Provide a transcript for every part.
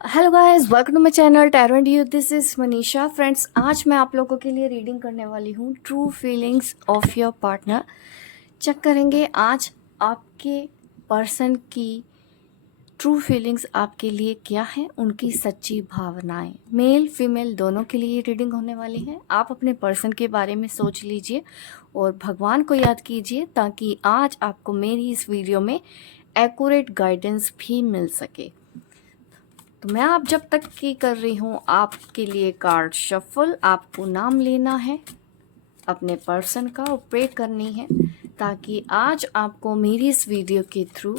Hello guys, welcome to my channel tarot and you. This is Manisha. Friends, आज मैं आप लोगों के लिए रीडिंग करने वाली हूँ true feelings of your partner. Check करेंगे आज आपके पर्सन की ट्रू फीलिंग्स आपके लिए क्या है, उनकी सच्ची भावनाएं। मेल फीमेल दोनों के लिए रीडिंग होने वाली है। आप अपने पर्सन के बारे में सोच लीजिए और भगवान को याद कीजिए ताकि आज आपको मेरी इस वीडियो में एक्यूरेट गाइडेंस भी मिल सके। तो मैं आप जब तक की कर रही हूँ आपके लिए कार्ड शफल। आपको नाम लेना है अपने पर्सन का और प्रे करनी है ताकि आज आपको मेरी इस वीडियो के थ्रू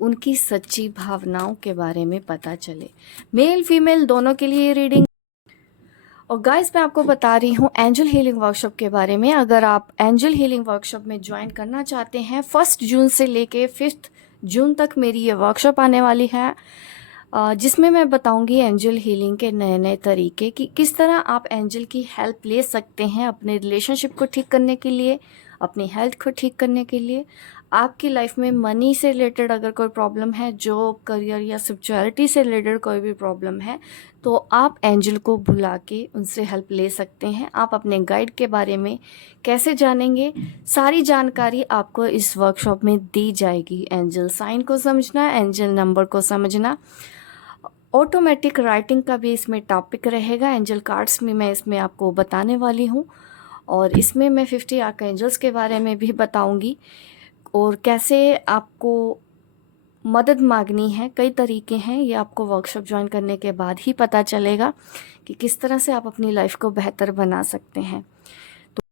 उनकी सच्ची भावनाओं के बारे में पता चले। मेल फीमेल दोनों के लिए रीडिंग। और गाइस, मैं आपको बता रही हूँ एंजल हीलिंग वर्कशॉप के बारे में। अगर आप एंजल हीलिंग वर्कशॉप में ज्वाइन करना चाहते हैं, 1 जून से लेके 5 जून तक मेरी ये वर्कशॉप आने वाली है, जिसमें मैं बताऊंगी एंजल हीलिंग के नए नए तरीके कि किस तरह आप एंजल की हेल्प ले सकते हैं अपने रिलेशनशिप को ठीक करने के लिए, अपनी हेल्थ को ठीक करने के लिए। आपकी लाइफ में मनी से रिलेटेड अगर कोई प्रॉब्लम है, जॉब, करियर या स्पिरिचुअलिटी से रिलेटेड कोई भी प्रॉब्लम है, तो आप एंजल को बुला के उनसे हेल्प ले सकते हैं। आप अपने गाइड के बारे में कैसे जानेंगे, सारी जानकारी आपको इस वर्कशॉप में दी जाएगी। एंजल साइन को समझना, एंजल नंबर को समझना, ऑटोमेटिक राइटिंग का भी इसमें टॉपिक रहेगा। एंजल कार्ड्स में मैं इसमें आपको बताने वाली हूँ और इसमें मैं 50 आर्कएंजल्स के बारे में भी बताऊंगी और कैसे आपको मदद मांगनी है। कई तरीके हैं, ये आपको वर्कशॉप ज्वाइन करने के बाद ही पता चलेगा कि किस तरह से आप अपनी लाइफ को बेहतर बना सकते हैं। तो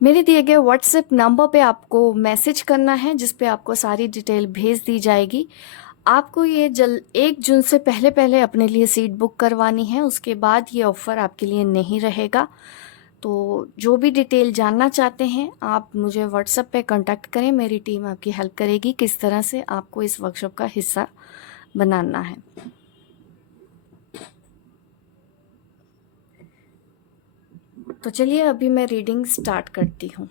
मेरे दिए गए व्हाट्सएप नंबर पे आपको मैसेज करना है जिस पे आपको सारी डिटेल भेज दी जाएगी। आपको ये 1 जून से पहले पहले अपने लिए सीट बुक करवानी है, उसके बाद ये ऑफ़र आपके लिए नहीं रहेगा। तो जो भी डिटेल जानना चाहते हैं आप मुझे व्हाट्सएप पे कांटेक्ट करें, मेरी टीम आपकी हेल्प करेगी किस तरह से आपको इस वर्कशॉप का हिस्सा बनाना है। तो चलिए अभी मैं रीडिंग स्टार्ट करती हूँ।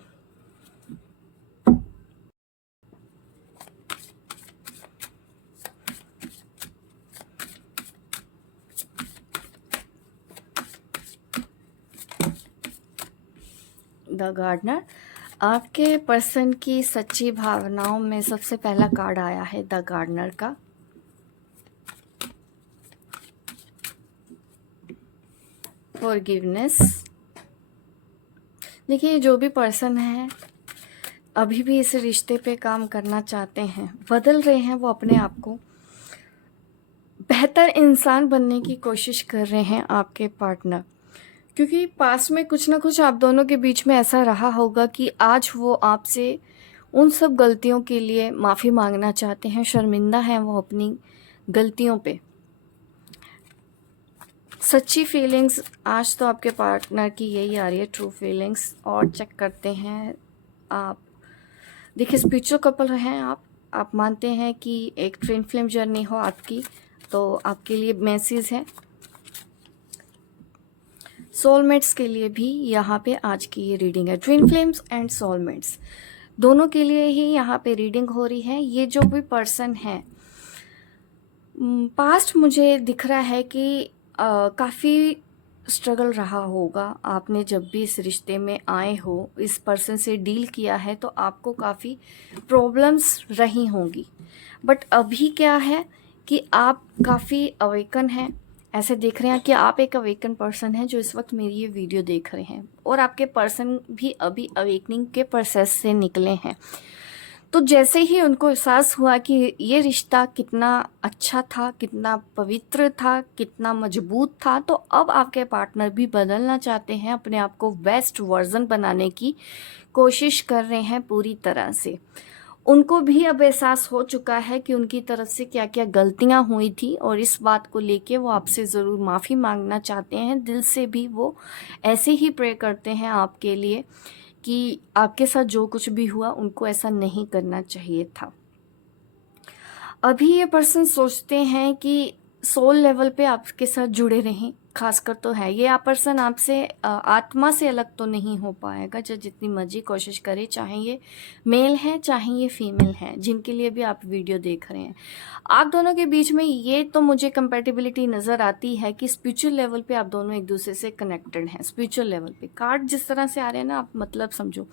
The gardener. आपके पर्सन की सच्ची भावनाओं में सबसे पहला कार्ड आया है द गार्डनर का। फॉरगिवनेस। देखिए, जो भी पर्सन है अभी भी इस रिश्ते पे काम करना चाहते हैं, बदल रहे हैं, वो अपने आप को बेहतर इंसान बनने की कोशिश कर रहे हैं आपके पार्टनर। क्योंकि पास्ट में कुछ ना कुछ आप दोनों के बीच में ऐसा रहा होगा कि आज वो आपसे उन सब गलतियों के लिए माफ़ी मांगना चाहते हैं, शर्मिंदा हैं वो अपनी गलतियों पे। सच्ची फीलिंग्स आज तो आपके पार्टनर की यही आ रही है, ट्रू फीलिंग्स। और चेक करते हैं आप। देखिए, स्पिरिचुअल कपल हैं आप मानते हैं कि एक ट्विन फ्लेम जर्नी हो आपकी, तो आपके लिए मैसेज है। सोलमेट्स के लिए भी यहाँ पे आज की ये रीडिंग है। ट्विन फ्लेम्स एंड सोलमेट्स दोनों के लिए ही यहाँ पे रीडिंग हो रही है। ये जो भी पर्सन है, पास्ट मुझे दिख रहा है कि काफ़ी स्ट्रगल रहा होगा। आपने जब भी इस रिश्ते में आए हो, इस पर्सन से डील किया है, तो आपको काफ़ी प्रॉब्लम्स रही होंगी। बट अभी क्या है कि आप काफ़ी अवेकन हैं। ऐसे देख रहे हैं कि आप एक अवेकन पर्सन हैं जो इस वक्त मेरी ये वीडियो देख रहे हैं, और आपके पर्सन भी अभी अवेकनिंग के प्रोसेस से निकले हैं। तो जैसे ही उनको एहसास हुआ कि ये रिश्ता कितना अच्छा था, कितना पवित्र था, कितना मजबूत था, तो अब आपके पार्टनर भी बदलना चाहते हैं, अपने आप को बेस्ट वर्जन बनाने की कोशिश कर रहे हैं पूरी तरह से। उनको भी अब एहसास हो चुका है कि उनकी तरफ से क्या क्या गलतियां हुई थी, और इस बात को लेके वो आपसे ज़रूर माफ़ी मांगना चाहते हैं। दिल से भी वो ऐसे ही प्रे करते हैं आपके लिए कि आपके साथ जो कुछ भी हुआ उनको ऐसा नहीं करना चाहिए था। अभी ये पर्सन सोचते हैं कि सोल लेवल पे आपके साथ जुड़े रहें, खासकर तो है ये पर्सन आपसे आत्मा से अलग तो नहीं हो पाएगा, जो जितनी मर्जी कोशिश करे, चाहे ये मेल है चाहे ये फीमेल है, जिनके लिए भी आप वीडियो देख रहे हैं। आप दोनों के बीच में ये तो मुझे कंपैटिबिलिटी नज़र आती है कि स्पिरिचुअल लेवल पे आप दोनों एक दूसरे से कनेक्टेड हैं। स्पिरिचुअल लेवल पे कार्ड जिस तरह से आ रहे हैं ना, आप मतलब समझो,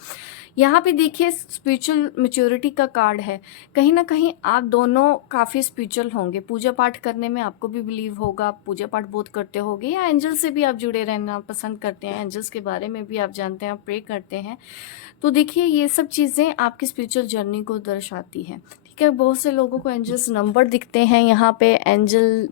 यहाँ पे देखिए स्पिरिचुअल मैच्योरिटी का कार्ड है। कहीं ना कहीं आप दोनों काफ़ी स्पिरिचुअल होंगे, पूजा पाठ करने में आपको भी बिलीव होगा, आप पूजा पाठ बहुत करते होगे, या एंजल से भी आप जुड़े रहना पसंद करते हैं, एंजल्स के बारे में भी आप जानते हैं, आप प्रे करते हैं। तो देखिए ये सब चीज़ें आपकी स्पिरिचुअल जर्नी को दर्शाती हैं। ठीक है, बहुत से लोगों को एंजल्स नंबर दिखते हैं, यहाँ पे एंजल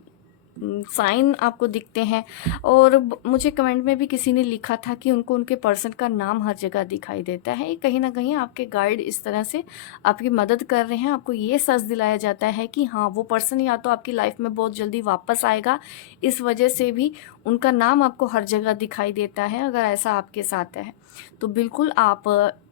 साइन आपको दिखते हैं। और मुझे कमेंट में भी किसी ने लिखा था कि उनको उनके पर्सन का नाम हर जगह दिखाई देता है। कहीं ना कहीं आपके गाइड इस तरह से आपकी मदद कर रहे हैं, आपको ये सच दिलाया जाता है कि हाँ, वो पर्सन या तो आपकी लाइफ में बहुत जल्दी वापस आएगा, इस वजह से भी उनका नाम आपको हर जगह दिखाई देता है। अगर ऐसा आपके साथ है तो बिल्कुल आप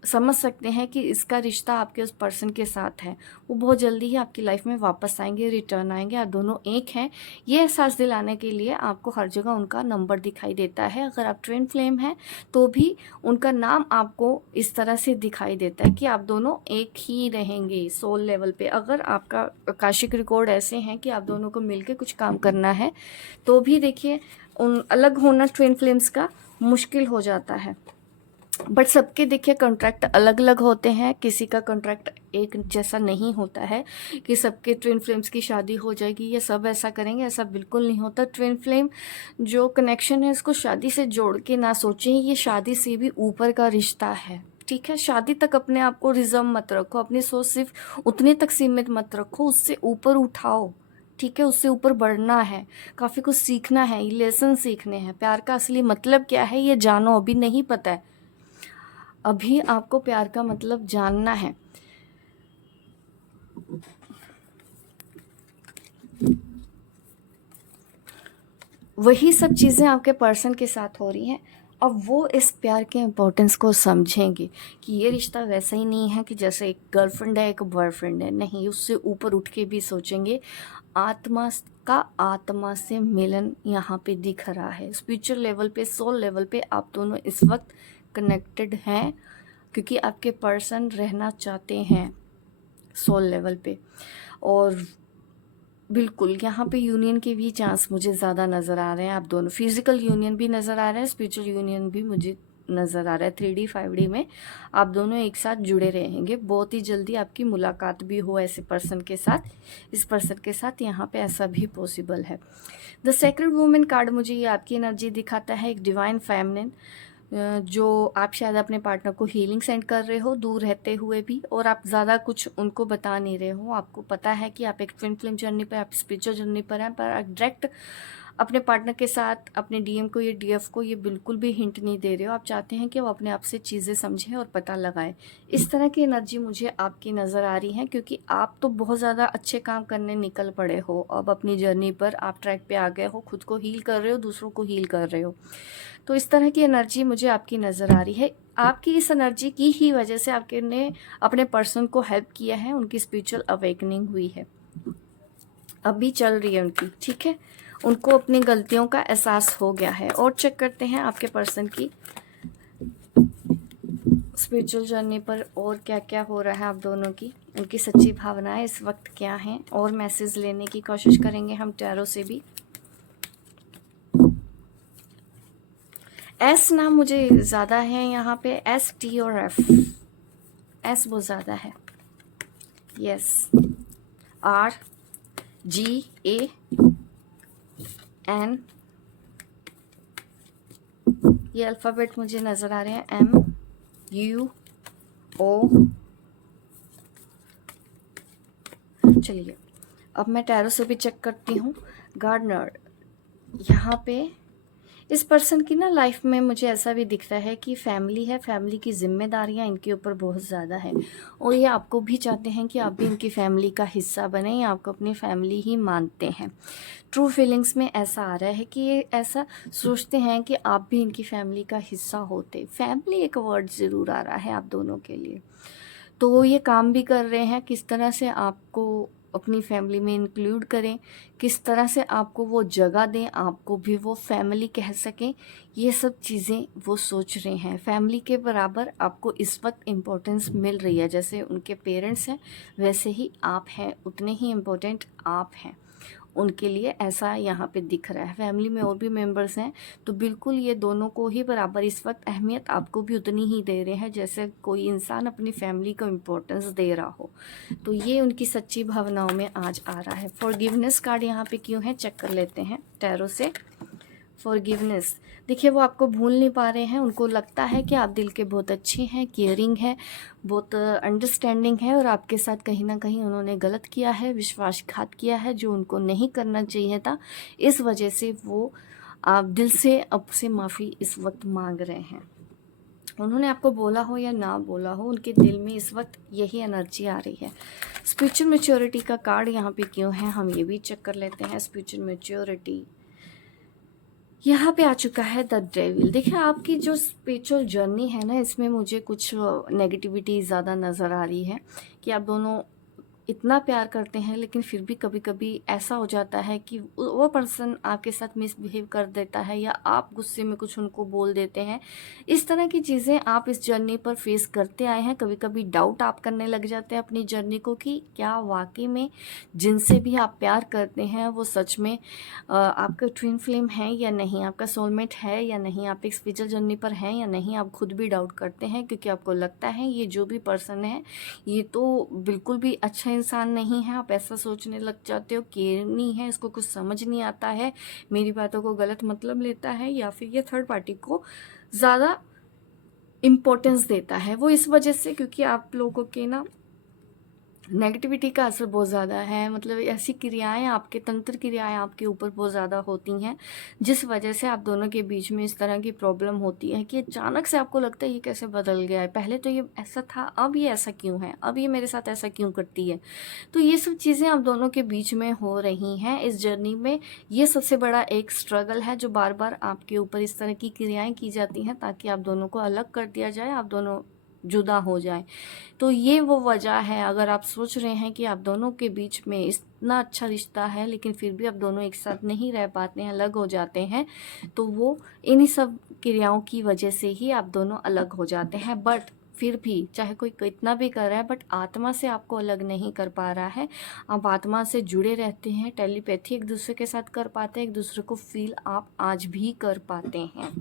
समझ सकते हैं कि इसका रिश्ता आपके उस पर्सन के साथ है, वो बहुत जल्दी ही आपकी लाइफ में वापस आएंगे, रिटर्न आएंगे, आप दोनों एक हैं, ये एहसास दिलाने के लिए आपको हर जगह उनका नंबर दिखाई देता है। अगर आप ट्विन फ्लेम हैं तो भी उनका नाम आपको इस तरह से दिखाई देता है कि आप दोनों एक ही रहेंगे सोल लेवल पे। अगर आपका आकाशिक रिकॉर्ड ऐसे हैं कि आप दोनों को मिलकर कुछ काम करना है तो भी देखिए उन अलग होना ट्विन फ्लेम्स का मुश्किल हो जाता है। बट सबके देखिए कॉन्ट्रैक्ट अलग अलग होते हैं, किसी का कॉन्ट्रैक्ट एक जैसा नहीं होता है कि सबके ट्विन फ्लेम्स की शादी हो जाएगी, ये सब ऐसा करेंगे, ऐसा बिल्कुल नहीं होता। ट्विन फ्लेम जो कनेक्शन है इसको शादी से जोड़ के ना सोचें, ये शादी से भी ऊपर का रिश्ता है। ठीक है, शादी तक अपने आप को रिजर्व मत रखो, अपनी सोच सिर्फ उतने तक सीमित मत रखो, उससे ऊपर उठाओ। ठीक है, उससे ऊपर बढ़ना है, काफ़ी कुछ सीखना है, ये लेसन सीखने हैं। प्यार का असली मतलब क्या है ये जानो, अभी नहीं पता है, अभी आपको प्यार का मतलब जानना है। वही सब चीज़ें आपके पर्सन के साथ हो रही हैं। अब वो इस प्यार के इम्पोर्टेंस को समझेंगे कि ये रिश्ता वैसा ही नहीं है कि जैसे एक गर्लफ्रेंड है एक बॉयफ्रेंड है, नहीं, उससे ऊपर उठ के भी सोचेंगे। आत्मा का आत्मा से मिलन यहाँ पे दिख रहा है। स्पिरिचुअल लेवल पे, सोल लेवल पे आप दोनों इस वक्त कनेक्टेड हैं, क्योंकि आपके पर्सन रहना चाहते हैं सोल लेवल पे। और बिल्कुल यहाँ पे यूनियन के भी चांस मुझे ज़्यादा नज़र आ रहे हैं। आप दोनों फिजिकल यूनियन भी नज़र आ रहा है, स्पिरिचुअल यूनियन भी मुझे नज़र आ रहा है। 3D 5D में आप दोनों एक साथ जुड़े रहेंगे, बहुत ही जल्दी आपकी मुलाकात भी हो ऐसे पर्सन के साथ, इस पर्सन के साथ यहाँ पे ऐसा भी पॉसिबल है। द सेक्रेड वुमेन कार्ड मुझे ये आपकी एनर्जी दिखाता है, एक डिवाइन फेमिनिन, जो आप शायद अपने पार्टनर को हीलिंग सेंड कर रहे हो दूर रहते हुए भी, और आप ज़्यादा कुछ उनको बता नहीं रहे हो। आपको पता है कि आप एक ट्विन फ्लेम जर्नी पर, आप स्पिरिचुअल जर्नी पर हैं, पर डायरेक्ट अपने पार्टनर के साथ, अपने डीएम को, ये डीएफ को ये बिल्कुल भी हिंट नहीं दे रहे हो। आप चाहते हैं कि वो अपने आप से चीज़ें समझें और पता लगाएं। इस तरह की एनर्जी मुझे आपकी नज़र आ रही है, क्योंकि आप तो बहुत ज़्यादा अच्छे काम करने निकल पड़े हो। अब अपनी जर्नी पर आप ट्रैक पे आ गए हो, खुद को हील कर रहे हो, दूसरों को हील कर रहे हो। तो इस तरह की एनर्जी मुझे आपकी नज़र आ रही है। आपकी इस एनर्जी की ही वजह से आपके ने अपने पर्सन को हेल्प किया है, उनकी स्पिरिचुअल अवेकनिंग हुई है, अभी चल रही है उनकी। ठीक है, उनको अपनी गलतियों का एहसास हो गया है। और चेक करते हैं आपके पर्सन की स्पिरिचुअल जर्नी पर और क्या क्या हो रहा है आप दोनों की, उनकी सच्ची भावनाएं इस वक्त क्या हैं, और मैसेज लेने की कोशिश करेंगे हम टैरो से भी। एस नाम मुझे ज़्यादा है यहाँ पे, एस, टी और एफ। एस बहुत ज़्यादा है, yes. R, G, A, N, ये अल्फ़ाबेट मुझे नज़र आ रहे हैं, एम, यू, ओ। चलिए अब मैं टैरो से भी चेक करती हूँ। गार्डनर, यहाँ पे इस पर्सन की ना लाइफ में मुझे ऐसा भी दिख रहा है कि फैमिली है, फैमिली की जिम्मेदारियां इनके ऊपर बहुत ज़्यादा है, और ये आपको भी चाहते हैं कि आप भी इनकी फैमिली का हिस्सा बने, या आपको अपनी फैमिली ही मानते हैं। ट्रू फीलिंग्स में ऐसा आ रहा है कि ये ऐसा सोचते हैं कि आप भी इनकी फैमिली का हिस्सा होते। फैमिली एक वर्ड ज़रूर आ रहा है आप दोनों के लिए। तो वो ये काम भी कर रहे हैं किस तरह से आपको अपनी फैमिली में इंक्लूड करें, किस तरह से आपको वो जगह दें, आपको भी वो फैमिली कह सकें, ये सब चीज़ें वो सोच रहे हैं। फैमिली के बराबर आपको इस वक्त इम्पोर्टेंस मिल रही है, जैसे उनके पेरेंट्स हैं वैसे ही आप हैं, उतने ही इम्पोर्टेंट आप हैं उनके लिए, ऐसा यहाँ पे दिख रहा है। फैमिली में और भी मेंबर्स हैं तो बिल्कुल ये दोनों को ही बराबर इस वक्त अहमियत आपको भी उतनी ही दे रहे हैं जैसे कोई इंसान अपनी फैमिली को इम्पोर्टेंस दे रहा हो। तो ये उनकी सच्ची भावनाओं में आज आ रहा है। फॉरगिवनेस कार्ड यहाँ पे क्यों है चेक कर लेते हैं टैरो से। फॉरगिवनेस, देखिए वो आपको भूल नहीं पा रहे हैं, उनको लगता है कि आप दिल के बहुत अच्छे हैं, केयरिंग है, बहुत अंडरस्टैंडिंग है, और आपके साथ कहीं ना कहीं उन्होंने गलत किया है, विश्वासघात किया है जो उनको नहीं करना चाहिए था। इस वजह से वो आप दिल से आपसे माफ़ी इस वक्त मांग रहे हैं। उन्होंने आपको बोला हो या ना बोला हो, उनके दिल में इस वक्त यही एनर्जी आ रही है। स्पिरिचुअल मैच्योरिटी का कार्ड यहाँ पे क्यों है हम ये भी चेक कर लेते हैं। स्पिरिचुअल मैच्योरिटी यहाँ पे आ चुका है द डेविल। देखिए आपकी जो स्पिरिचुअल जर्नी है ना, इसमें मुझे कुछ नेगेटिविटी ज़्यादा नज़र आ रही है कि आप दोनों इतना प्यार करते हैं लेकिन फिर भी कभी कभी ऐसा हो जाता है कि वो पर्सन आपके साथ मिसबिहेव कर देता है या आप गुस्से में कुछ उनको बोल देते हैं। इस तरह की चीज़ें आप इस जर्नी पर फेस करते आए हैं। कभी कभी डाउट आप करने लग जाते हैं अपनी जर्नी को कि क्या वाकई में जिनसे भी आप प्यार करते हैं वो सच में आपका ट्विन फ्लेम है या नहीं, आपका सोलमेट है या नहीं, आप एक स्पिरिचुअल जर्नी पर हैं या नहीं। आप खुद भी डाउट करते हैं क्योंकि आपको लगता है ये जो भी पर्सन है ये तो बिल्कुल भी अच्छा इंसान नहीं है। आप ऐसा सोचने लग जाते हो, केयर नहीं है, इसको कुछ समझ नहीं आता है, मेरी बातों को गलत मतलब लेता है, या फिर ये थर्ड पार्टी को ज़्यादा इम्पोर्टेंस देता है। वो इस वजह से क्योंकि आप लोगों के ना नेगेटिविटी का असर बहुत ज़्यादा है, मतलब ऐसी क्रियाएं, आपके तंत्र क्रियाएं आपके ऊपर बहुत ज़्यादा होती हैं जिस वजह से आप दोनों के बीच में इस तरह की प्रॉब्लम होती है कि अचानक से आपको लगता है ये कैसे बदल गया है, पहले तो ये ऐसा था अब ये ऐसा क्यों है, अब ये मेरे साथ ऐसा क्यों करती है। तो ये सब चीज़ें आप दोनों के बीच में हो रही हैं इस जर्नी में। ये सबसे बड़ा एक स्ट्रगल है जो बार बार आपके ऊपर इस तरह की क्रियाएँ की जाती हैं ताकि आप दोनों को अलग कर दिया जाए, आप दोनों जुदा हो जाए। तो ये वो वजह है, अगर आप सोच रहे हैं कि आप दोनों के बीच में इतना अच्छा रिश्ता है लेकिन फिर भी आप दोनों एक साथ नहीं रह पाते हैं, अलग हो जाते हैं, तो वो इन्हीं सब क्रियाओं की वजह से ही आप दोनों अलग हो जाते हैं। बट फिर भी चाहे कोई कितना भी कर रहा है बट आत्मा से आपको अलग नहीं कर पा रहा है। आप आत्मा से जुड़े रहते हैं, टेलीपैथी एक दूसरे के साथ कर पाते हैं, एक दूसरे को फील आप आज भी कर पाते हैं।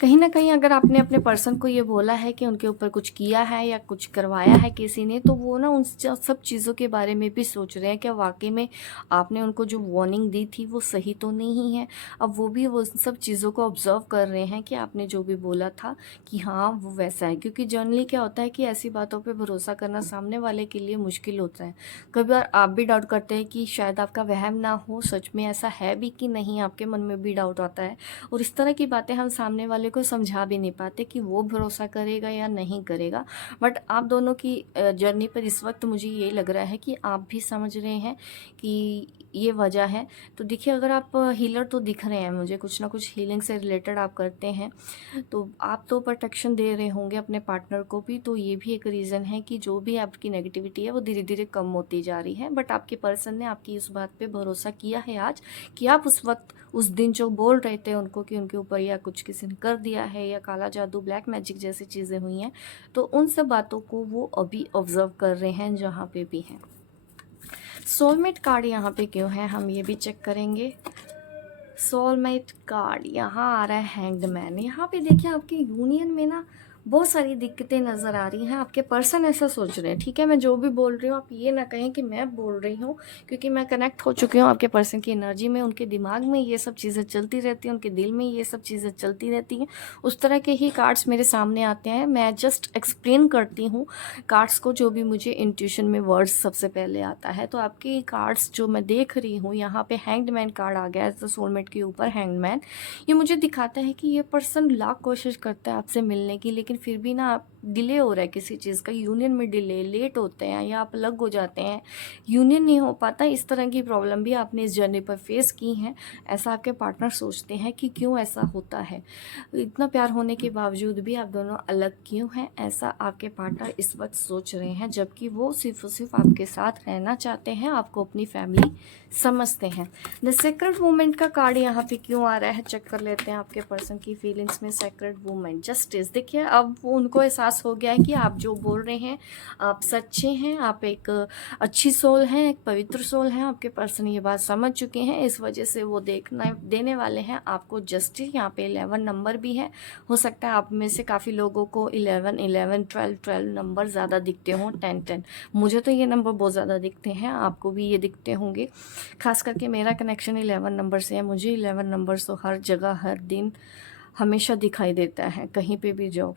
कहीं ना कहीं अगर आपने अपने पर्सन को ये बोला है कि उनके ऊपर कुछ किया है या कुछ करवाया है किसी ने, तो वो ना उन सब चीज़ों के बारे में भी सोच रहे हैं कि वाकई में आपने उनको जो वार्निंग दी थी वो सही तो नहीं है। अब वो भी वो सब चीज़ों को ऑब्जर्व कर रहे हैं कि आपने जो भी बोला था कि हाँ वो वैसा है। क्योंकि जनरली क्या होता है कि ऐसी बातों पर भरोसा करना सामने वाले के लिए मुश्किल होता है। कभी बार आप भी डाउट करते हैं कि शायद आपका वहम ना हो, सच में ऐसा है भी कि नहीं, आपके मन में भी डाउट आता है। और इस तरह की बातें हम सामने वाले को समझा भी नहीं पाते कि वो भरोसा करेगा या नहीं करेगा। बट आप दोनों की जर्नी पर इस वक्त मुझे ये लग रहा है कि आप भी समझ रहे हैं कि ये वजह है। तो देखिए अगर आप हीलर तो दिख रहे हैं मुझे, कुछ ना कुछ हीलिंग से रिलेटेड आप करते हैं, तो आप तो प्रोटेक्शन दे रहे होंगे अपने पार्टनर को भी। तो ये भी एक रीज़न है कि जो भी आपकी नेगेटिविटी है वो धीरे धीरे कम होती जा रही है। बट आपके पर्सन ने आपकी इस बात पे भरोसा किया है आज कि आप उस वक्त उस दिन जो बोल रहे थे उनको कि उनके ऊपर या कुछ किसी ने कर दिया है या काला जादू, ब्लैक मैजिक जैसी चीज़ें हुई हैं, तो उन सब बातों को वो अभी ऑब्जर्व कर रहे हैं जहाँ पे भी हैं। सोलमेट कार्ड यहाँ पे क्यों है हम ये भी चेक करेंगे। सोलमेट कार्ड यहाँ आ रहा है हैंग्ड मैन। यहाँ पे देखिए आपकी यूनियन में ना बहुत सारी दिक्कतें नज़र आ रही हैं। आपके पर्सन ऐसा सोच रहे हैं, ठीक है, मैं जो भी बोल रही हूँ आप ये ना कहें कि मैं बोल रही हूँ, क्योंकि मैं कनेक्ट हो चुकी हूँ आपके पर्सन की एनर्जी में। उनके दिमाग में ये सब चीज़ें चलती रहती हैं, उनके दिल में ये सब चीज़ें चलती रहती हैं। उस तरह के ही कार्ड्स मेरे सामने आते हैं, मैं जस्ट एक्सप्लेन करती हूँ कार्ड्स को, जो भी मुझे इंट्यूशन में वर्ड्स सबसे पहले आता है। तो आपके कार्ड्स जो मैं देख रही हूँ यहाँ पे हैंग्ड मैन कार्ड आ गया है, तो सोलमेट के ऊपर हैंग्ड मैन। ये मुझे दिखाता है कि ये पर्सन लाख कोशिश करता है आपसे मिलने की, लेकिन फिर भी ना आप डिले हो रहा है किसी चीज़ का, यूनियन में डिले, लेट होते हैं या आप अलग हो जाते हैं, यूनियन नहीं हो पाता, इस तरह की प्रॉब्लम भी आपने इस जर्नी पर फेस की हैं, ऐसा आपके पार्टनर सोचते हैं कि क्यों ऐसा होता है, इतना प्यार होने के बावजूद भी आप दोनों अलग क्यों हैं, ऐसा आपके पार्टनर इस वक्त सोच रहे हैं, जबकि वो सिर्फ और सिर्फ आपके साथ रहना चाहते हैं, आपको अपनी फैमिली समझते हैं। द सेक्रेड वुमेन का कार्ड यहाँ पे क्यों आ रहा है, चेक कर लेते हैं आपके पर्सन की फीलिंग्स में। सेक्रेड वुमेन, जस्टिस, देखिए अब वो उनको एहसास हो गया है कि आप जो बोल रहे हैं आप सच्चे हैं, आप एक अच्छी सोल हैं, एक पवित्र सोल हैं, आपके पर्सन ये बात समझ चुके हैं, इस वजह से वो देखना देने वाले हैं आपको जस्टिस। यहाँ पे 11 नंबर भी है, हो सकता है आप में से काफ़ी लोगों को 11 11 12 12 नंबर ज़्यादा दिखते हों, 10 10, मुझे तो ये नंबर बहुत ज़्यादा दिखते हैं, आपको भी ये दिखते होंगे, खास करके मेरा कनेक्शन 11 नंबर से है, मुझे 11 नंबर तो हर जगह हर दिन हमेशा दिखाई देता है, कहीं पे भी जाओ।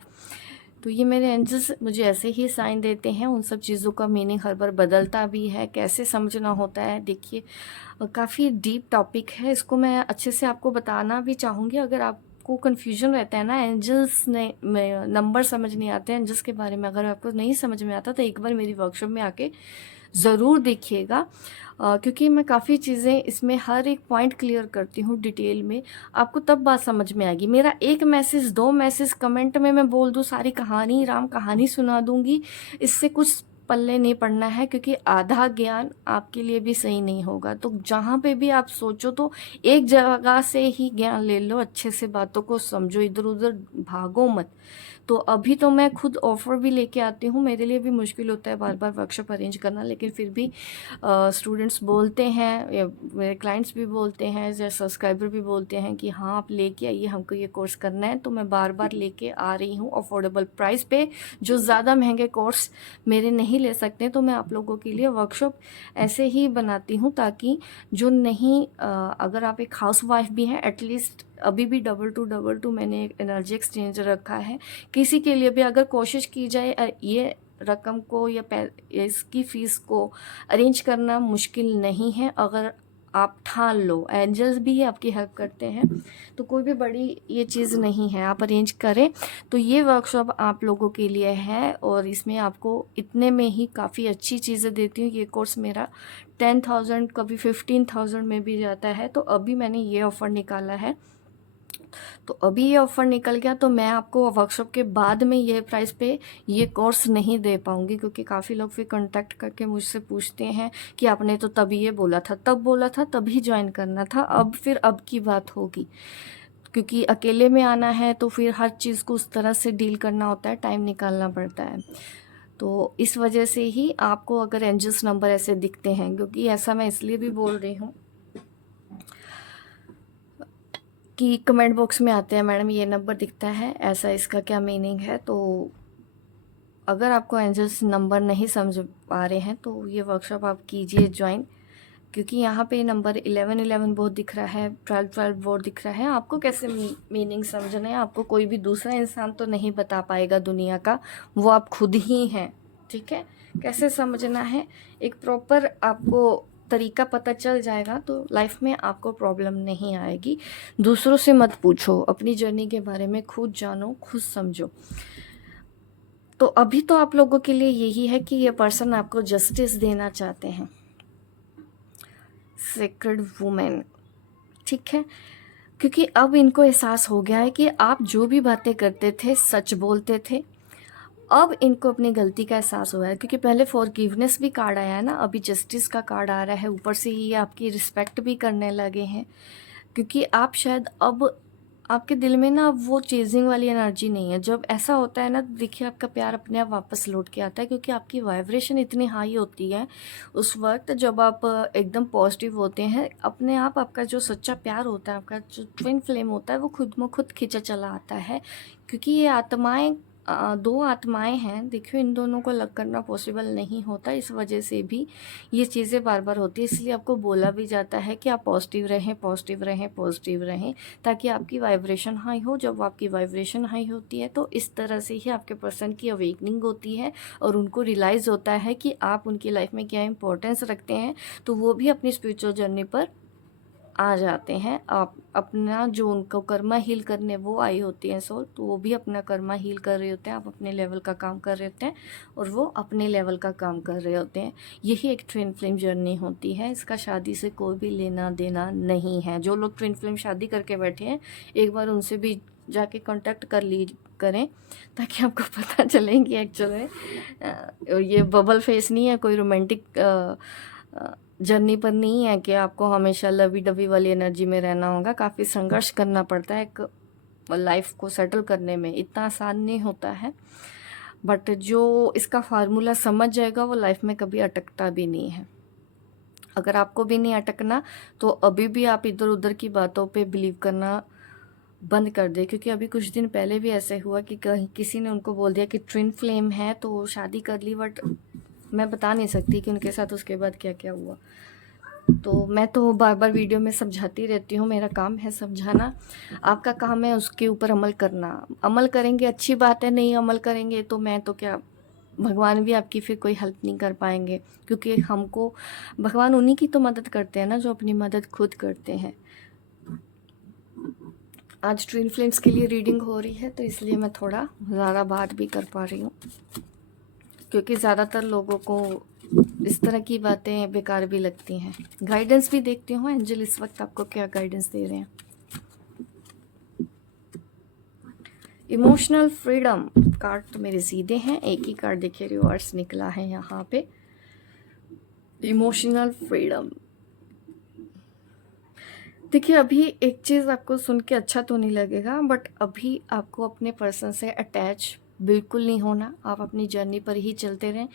तो ये मेरे एंजल्स मुझे ऐसे ही साइन देते हैं, उन सब चीज़ों का मीनिंग हर बार बदलता भी है, कैसे समझना होता है। देखिए काफ़ी डीप टॉपिक है, इसको मैं अच्छे से आपको बताना भी चाहूँगी। अगर आपको कन्फ्यूजन रहता है ना, एंजल्स ने नंबर समझ नहीं आते, एंजल्स के बारे में अगर आपको नहीं समझ में आता तो एक बार मेरी वर्कशॉप में आके ज़रूर देखिएगा, क्योंकि मैं काफ़ी चीज़ें इसमें हर एक पॉइंट क्लियर करती हूँ डिटेल में, आपको तब बात समझ में आएगी। मेरा एक मैसेज 2 मैसेज कमेंट में मैं बोल दूँ सारी कहानी, राम कहानी सुना दूँगी, इससे कुछ पल्ले नहीं पड़ना है, क्योंकि आधा ज्ञान आपके लिए भी सही नहीं होगा। तो जहाँ पे भी आप सोचो तो एक जगह से ही ज्ञान ले लो, अच्छे से बातों को समझो, इधर उधर भागो मत। तो अभी तो मैं खुद ऑफ़र भी लेके आती हूँ, मेरे लिए भी मुश्किल होता है बार बार वर्कशॉप अरेंज करना, लेकिन फिर भी स्टूडेंट्स बोलते हैं या मेरे क्लाइंट्स भी बोलते हैं या सब्सक्राइबर भी बोलते हैं कि हाँ आप लेके आइए, हमको ये कोर्स करना है, तो मैं बार बार लेके आ रही हूँ अफोर्डेबल प्राइस पे। जो ज़्यादा महंगे कोर्स मेरे नहीं ले सकते, तो मैं आप लोगों के लिए वर्कशॉप ऐसे ही बनाती हूँ ताकि जो नहीं अगर आप एक हाउस वाइफ भी हैं, एटलीस्ट अभी भी 2222 मैंने एक एनर्जी एक्सचेंज रखा है, किसी के लिए भी अगर कोशिश की जाए ये रकम को या इसकी फ़ीस को अरेंज करना मुश्किल नहीं है, अगर आप ठान लो, एंजल्स भी आपकी हेल्प करते हैं, तो कोई भी बड़ी ये चीज़ नहीं है, आप अरेंज करें। तो ये वर्कशॉप आप लोगों के लिए है और इसमें आपको इतने में ही काफ़ी अच्छी चीज़ें देती हूँ। ये कोर्स मेरा 10,000 कभी 15,000 में भी जाता है, तो अभी मैंने ये ऑफ़र निकाला है, तो अभी ये ऑफ़र निकल गया, तो मैं आपको वर्कशॉप के बाद में ये प्राइस पे ये कोर्स नहीं दे पाऊँगी, क्योंकि काफ़ी लोग फिर कांटेक्ट करके मुझसे पूछते हैं कि आपने तो तभी ये बोला था, तब बोला था, तभी ज्वाइन करना था, अब की बात होगी, क्योंकि अकेले में आना है तो फिर हर चीज़ को उस तरह से डील करना होता है, टाइम निकालना पड़ता है। तो इस वजह से ही आपको अगर एंजल्स नंबर ऐसे दिखते हैं, क्योंकि ऐसा मैं इसलिए भी बोल रही हूँ कि कमेंट बॉक्स में आते हैं मैडम ये नंबर दिखता है, ऐसा इसका क्या मीनिंग है। तो अगर आपको एंजल्स नंबर नहीं समझ पा रहे हैं तो ये वर्कशॉप आप कीजिए ज्वाइन, क्योंकि यहाँ पे नंबर 11 11 बहुत दिख रहा है, 12 12 बहुत दिख रहा है। आपको कैसे मीनिंग समझना है, आपको कोई भी दूसरा इंसान तो नहीं बता पाएगा दुनिया का, वो आप खुद ही हैं, ठीक है। कैसे समझना है, एक प्रॉपर आपको तरीका पता चल जाएगा तो लाइफ में आपको प्रॉब्लम नहीं आएगी। दूसरों से मत पूछो, अपनी जर्नी के बारे में खुद जानो, खुद समझो। तो अभी तो आप लोगों के लिए यही है कि ये पर्सन आपको जस्टिस देना चाहते हैं, सेक्रेड वुमेन, ठीक है, क्योंकि अब इनको एहसास हो गया है कि आप जो भी बातें करते थे, सच बोलते थे, अब इनको अपनी गलती का एहसास हुआ है, क्योंकि पहले फॉरगिवनेस भी कार्ड आया है ना, अभी जस्टिस का कार्ड आ रहा है, ऊपर से ये आपकी रिस्पेक्ट भी करने लगे हैं, क्योंकि आप शायद अब आपके दिल में ना अब वो चेजिंग वाली एनर्जी नहीं है। जब ऐसा होता है ना, तो देखिए आपका प्यार अपने आप वापस लौट के आता है, क्योंकि आपकी वाइब्रेशन इतनी हाई होती है उस वक्त जब आप एकदम पॉजिटिव होते हैं, अपने आप आपका जो सच्चा प्यार होता है, आपका जो ट्विन फ्लेम होता है, वो खुद में खुद खींचा चला आता है। क्योंकि ये आत्माएं दो आत्माएं हैं, देखियो इन दोनों को अलग करना पॉसिबल नहीं होता, इस वजह से भी ये चीज़ें बार बार होती है। इसलिए आपको बोला भी जाता है कि आप पॉजिटिव रहें, पॉजिटिव रहें, पॉजिटिव रहें, ताकि आपकी वाइब्रेशन हाई हो। जब आपकी वाइब्रेशन हाई होती है तो इस तरह से ही आपके पर्सन की अवेकनिंग होती है और उनको रियलाइज़ होता है कि आप उनकी लाइफ में क्या इंपॉर्टेंस रखते हैं, तो वो भी अपनी स्पिरिचुअल जर्नी पर आ जाते हैं। आप अपना जो उनको कर्मा हील करने वो आई होती हैं सोल, तो वो भी अपना कर्मा हील कर रहे होते हैं, आप अपने लेवल का काम कर रहे होते हैं और वो अपने लेवल का काम कर रहे होते हैं। यही एक ट्विन फ्लेम जर्नी होती है, इसका शादी से कोई भी लेना देना नहीं है। जो लोग ट्विन फ्लेम शादी करके बैठे हैं, एक बार उनसे भी जाके कांटेक्ट करें, ताकि आपको पता चले कि एक्चुअल में ये बबल फेस नहीं है, कोई रोमांटिक जर्नी पर नहीं है कि आपको हमेशा लवी डबी वाली एनर्जी में रहना होगा। काफ़ी संघर्ष करना पड़ता है एक लाइफ को सेटल करने में, इतना आसान नहीं होता है। बट जो इसका फार्मूला समझ जाएगा वो लाइफ में कभी अटकता भी नहीं है। अगर आपको भी नहीं अटकना तो अभी भी आप इधर उधर की बातों पे बिलीव करना बंद कर दे, क्योंकि अभी कुछ दिन पहले भी ऐसे हुआ कि कहीं किसी ने उनको बोल दिया कि ट्विन फ्लेम है तो शादी कर ली, बट मैं बता नहीं सकती कि उनके साथ उसके बाद क्या क्या हुआ। तो मैं तो बार बार वीडियो में समझाती रहती हूँ, मेरा काम है समझाना, आपका काम है उसके ऊपर अमल करना। अमल करेंगे अच्छी बात है, नहीं अमल करेंगे तो मैं तो क्या, भगवान भी आपकी फिर कोई हेल्प नहीं कर पाएंगे, क्योंकि हमको भगवान उन्हीं की तो मदद करते हैं ना जो अपनी मदद खुद करते हैं। आज ट्विन फ्लेम्स के लिए रीडिंग हो रही है तो इसलिए मैं थोड़ा ज़्यादा बात भी कर पा रही हूँ, क्योंकि ज़्यादातर लोगों को इस तरह की बातें बेकार भी लगती हैं। गाइडेंस भी देखती हूँ एंजल इस वक्त आपको क्या गाइडेंस दे रहे हैं। इमोशनल फ्रीडम कार्ड तो मेरे सीधे हैं, एक ही कार्ड देखिए रिवर्स निकला है यहाँ पे। इमोशनल फ्रीडम, देखिए अभी एक चीज़ आपको सुन के अच्छा तो नहीं लगेगा, बट अभी आपको अपने पर्सन से अटैच बिल्कुल नहीं होना। आप अपनी जर्नी पर ही चलते रहें।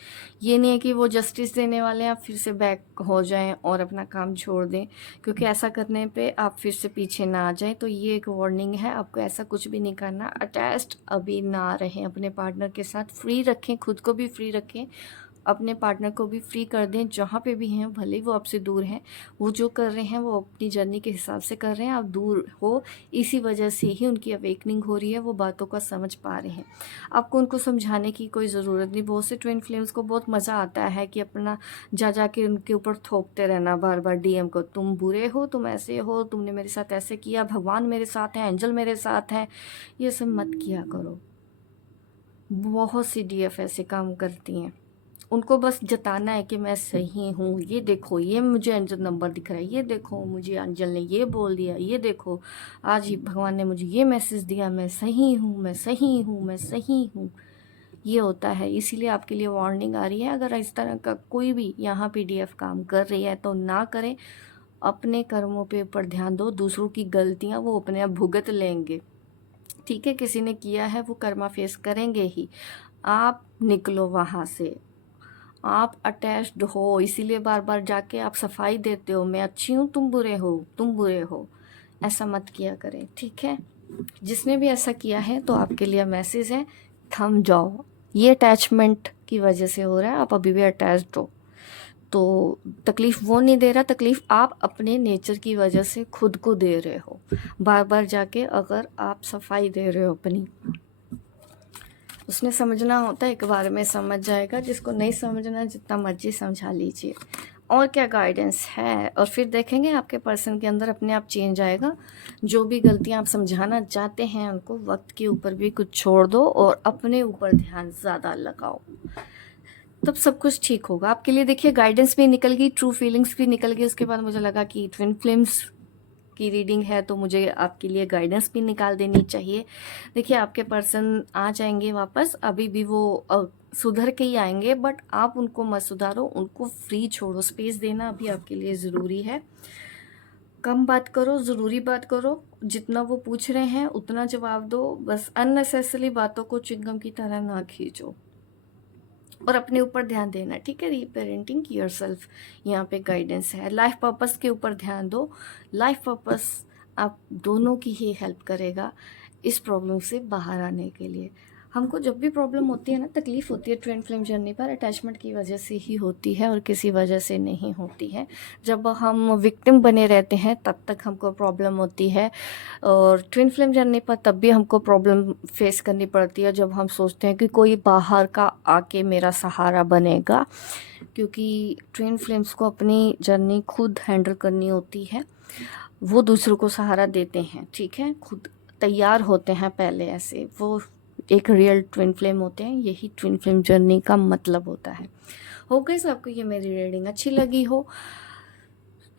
ये नहीं है कि वो जस्टिस देने वाले हैं आप फिर से बैक हो जाएं और अपना काम छोड़ दें, क्योंकि ऐसा करने पे आप फिर से पीछे ना आ जाएं। तो ये एक वार्निंग है, आपको ऐसा कुछ भी नहीं करना। अटैच्ड अभी ना रहें अपने पार्टनर के साथ, फ्री रखें, खुद को भी फ्री रखें, अपने पार्टनर को भी फ्री कर दें। जहाँ पे भी हैं, भले वो आपसे दूर हैं, वो जो कर रहे हैं वो अपनी जर्नी के हिसाब से कर रहे हैं। आप दूर हो, इसी वजह से ही उनकी अवेकनिंग हो रही है, वो बातों का समझ पा रहे हैं। आपको उनको समझाने की कोई ज़रूरत नहीं। बहुत से ट्विन फ्लेम्स को बहुत मज़ा आता है कि अपना जा के उनके ऊपर थोपते रहना बार बार डीएम को, तुम बुरे हो, तुम ऐसे हो, तुमने मेरे साथ ऐसे किया, भगवान मेरे साथ है, एंजल मेरे साथ है। ये सब मत किया करो। बहुत सी डीएफ ऐसे काम करती हैं, उनको बस जताना है कि मैं सही हूँ, ये देखो ये मुझे एंजल नंबर दिख रहा है, ये देखो मुझे एंजल ने ये बोल दिया, ये देखो आज ही भगवान ने मुझे ये मैसेज दिया, मैं सही हूँ, मैं सही हूँ, मैं सही हूँ। ये होता है, इसीलिए आपके लिए वार्निंग आ रही है। अगर इस तरह का कोई भी यहाँ पीडीएफ काम कर रही है तो ना करें, अपने कर्मों पे ऊपर ध्यान दो। दूसरों की गलतियाँ वो अपने आप भुगत लेंगे, ठीक है, किसी ने किया है वो कर्मा फेस करेंगे ही। आप निकलो वहाँ से, आप अटैच्ड हो, इसीलिए बार बार जाके आप सफाई देते हो, मैं अच्छी हूँ, तुम बुरे हो, तुम बुरे हो। ऐसा मत किया करें, ठीक है। जिसने भी ऐसा किया है तो आपके लिए मैसेज है, थम जाओ। ये अटैचमेंट की वजह से हो रहा है, आप अभी भी अटैच्ड हो। तो तकलीफ़ वो नहीं दे रहा, तकलीफ़ आप अपने नेचर की वजह से खुद को दे रहे हो। बार बार जाके अगर आप सफाई दे रहे हो अपनी, उसने समझना होता है, एक बार में समझ जाएगा। जिसको नहीं समझना जितना मर्जी समझा लीजिए। और क्या गाइडेंस है, और फिर देखेंगे आपके पर्सन के अंदर अपने आप चेंज आएगा। जो भी गलतियां आप समझाना चाहते हैं उनको वक्त के ऊपर भी कुछ छोड़ दो और अपने ऊपर ध्यान ज़्यादा लगाओ, तब सब कुछ ठीक होगा आपके लिए। देखिए गाइडेंस भी निकल गई, ट्रू फीलिंग्स भी निकल गई। उसके बाद मुझे लगा कि ट्विन फ्लेम्स की रीडिंग है तो मुझे आपके लिए गाइडेंस भी निकाल देनी चाहिए। देखिए आपके पर्सन आ जाएंगे वापस, अभी भी वो सुधर के ही आएंगे, बट आप उनको मत सुधारो, उनको फ्री छोड़ो। स्पेस देना अभी आपके लिए ज़रूरी है। कम बात करो, ज़रूरी बात करो। जितना वो पूछ रहे हैं उतना जवाब दो। बस अननेसेसरी बातों को चिंगम की तरह ना खींचो और अपने ऊपर ध्यान देना, ठीक है। रीपेरेंटिंग योरसेल्फ यहाँ पे गाइडेंस है। लाइफ पर्पस के ऊपर ध्यान दो। लाइफ पर्पस आप दोनों की ही हेल्प करेगा इस प्रॉब्लम से बाहर आने के लिए। हमको जब भी प्रॉब्लम होती है ना, तकलीफ़ होती है ट्विन फ्लेम जर्नी पर, अटैचमेंट की वजह से ही होती है और किसी वजह से नहीं होती है। जब हम विक्टिम बने रहते हैं तब तक हमको प्रॉब्लम होती है, और ट्विन फ्लेम जर्नी पर तब भी हमको प्रॉब्लम फेस करनी पड़ती है जब हम सोचते हैं कि कोई बाहर का आके मेरा सहारा बनेगा, क्योंकि ट्विन फ्लेम्स को अपनी जर्नी खुद हैंडल करनी होती है। वो दूसरों को सहारा देते हैं, ठीक है, खुद तैयार होते हैं पहले ऐसे, वो एक रियल ट्विन फ्लेम होते हैं। यही ट्विन फ्लेम जर्नी का मतलब होता है। हो गई आपको ये मेरी रीडिंग अच्छी लगी हो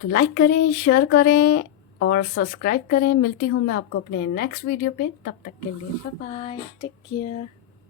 तो लाइक करें, शेयर करें और सब्सक्राइब करें। मिलती हूँ मैं आपको अपने नेक्स्ट वीडियो पे, तब तक के लिए बाय बाय, टेक केयर।